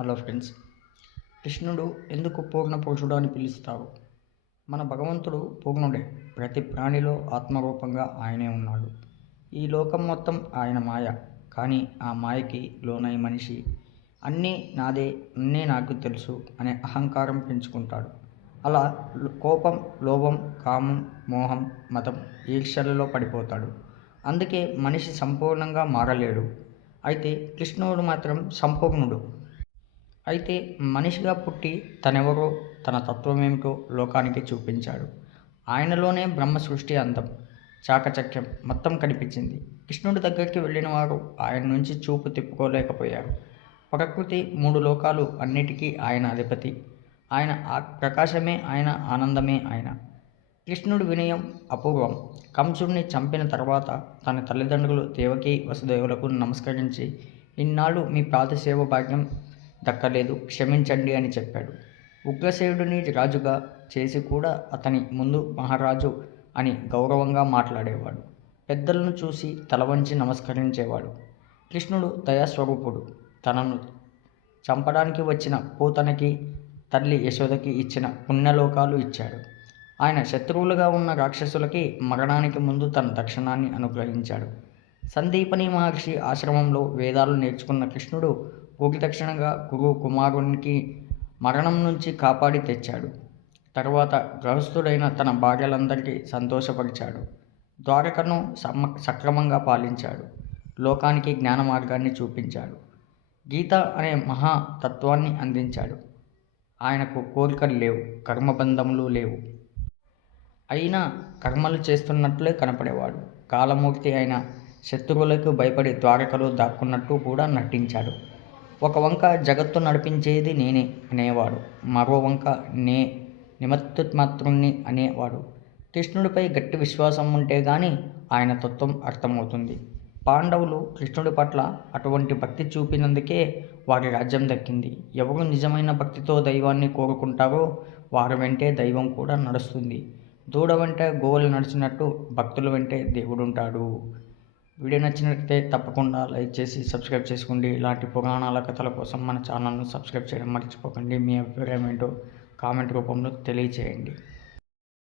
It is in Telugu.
హలో ఫ్రెండ్స్ కృష్ణుడు ఎందుకు పూర్ణ పురుషుడు అని పిలుస్తారు మన భగవంతుడు పూర్ణుడే ప్రతి ప్రాణిలో ఆత్మరూపంగా ఆయనే ఉన్నాడు. ఈ లోకం మొత్తం ఆయన మాయ. కానీ ఆ మాయకి లోనై మనిషి అన్నీ నాదే అన్నీ నాకు తెలుసు అనే అహంకారం పెంచుకుంటాడు. అలా కోపం లోభం కామం మోహం మతం ఈర్ష్యలలో పడిపోతాడు. అందుకే మనిషి సంపూర్ణంగా మారలేడు. అయితే కృష్ణుడు మాత్రం సంపూర్ణుడు. అయితే మనిషిగా పుట్టి తనెవరో తన తత్వమేమిటో లోకానికి చూపించాడు. ఆయనలోనే బ్రహ్మ సృష్టి అందం చాకచక్యం మొత్తం కనిపించింది. కృష్ణుడి దగ్గరికి వెళ్ళిన వారు ఆయన నుంచి చూపు తిప్పుకోలేకపోయారు. ప్రకృతి మూడు లోకాలు అన్నిటికీ ఆయన అధిపతి. ఆయన ఆ- ప్రకాశమే ఆయన ఆనందమే ఆయన. కృష్ణుడి వినయం అపూర్వం. కంసుడిని చంపిన తర్వాత తన తల్లిదండ్రులు దేవకి వసుదేవులకు నమస్కరించి ఇన్నాళ్ళు మీ పాదసేవ భాగ్యం దక్కలేదు క్షమించండి అని చెప్పాడు. ఉగ్రసేనుడిని రాజుగా చేసి కూడా అతని ముందు మహారాజు అని గౌరవంగా మాట్లాడేవాడు. పెద్దలను చూసి తలవంచి నమస్కరించేవాడు. కృష్ణుడు దయాస్వరూపుడు. తనను చంపడానికి వచ్చిన పూతనకి తల్లి యశోదకి ఇచ్చిన పుణ్యలోకాలు ఇచ్చాడు. ఆయన శత్రువులుగా ఉన్న రాక్షసులకి మరణానికి ముందు తన దక్షిణాన్ని అనుగ్రహించాడు. సందీపని మహర్షి ఆశ్రమంలో వేదాలు నేర్చుకున్న కృష్ణుడు దక్షిణగా గురువు కుమారునికి మరణం నుంచి కాపాడి తెచ్చాడు. తర్వాత గృహస్థుడైన తన భార్యలందరికీ సంతోషపరిచాడు. ద్వారకను సమ సక్రమంగా పాలించాడు. లోకానికి జ్ఞాన మార్గాన్ని చూపించాడు. గీత అనే మహా తత్వాన్ని అందించాడు. ఆయనకు కోరికలు లేవు కర్మబంధములు లేవు. అయినా కర్మలు చేస్తున్నట్లే కనపడేవాడు. కాలమూర్తి అయిన శత్రువులకు భయపడి ద్వారకలో దాక్కున్నట్టు కూడా నటించాడు. ఒక వంక జగత్తు నడిపించేది నేనే అనేవాడు. మరో వంక నే నిమత్తమాత్రుణ్ణి అనేవాడు. కృష్ణుడిపై గట్టి విశ్వాసం ఉంటే గాని ఆయన తత్వం అర్థమవుతుంది. పాండవులు కృష్ణుడి పట్ల అటువంటి భక్తి చూపినందుకే వారి రాజ్యం దక్కింది. ఎవరు నిజమైన భక్తితో దైవాన్ని కోరుకుంటారో వారి వెంటే దైవం కూడా నడుస్తుంది. దూడ వెంటే గోవులు నడిచినట్టు భక్తులు వెంటే దేవుడుంటాడు. వీడియో నచ్చినట్లయితే తప్పకుండా లైక్ చేసి సబ్స్క్రైబ్ చేసుకోండి. ఇలాంటి పురాణాల కథల కోసం మన ఛానల్ను సబ్స్క్రైబ్ చేయడం మర్చిపోకండి. మీ అభిప్రాయం ఏంటో కామెంట్ రూపంలో తెలియచేయండి.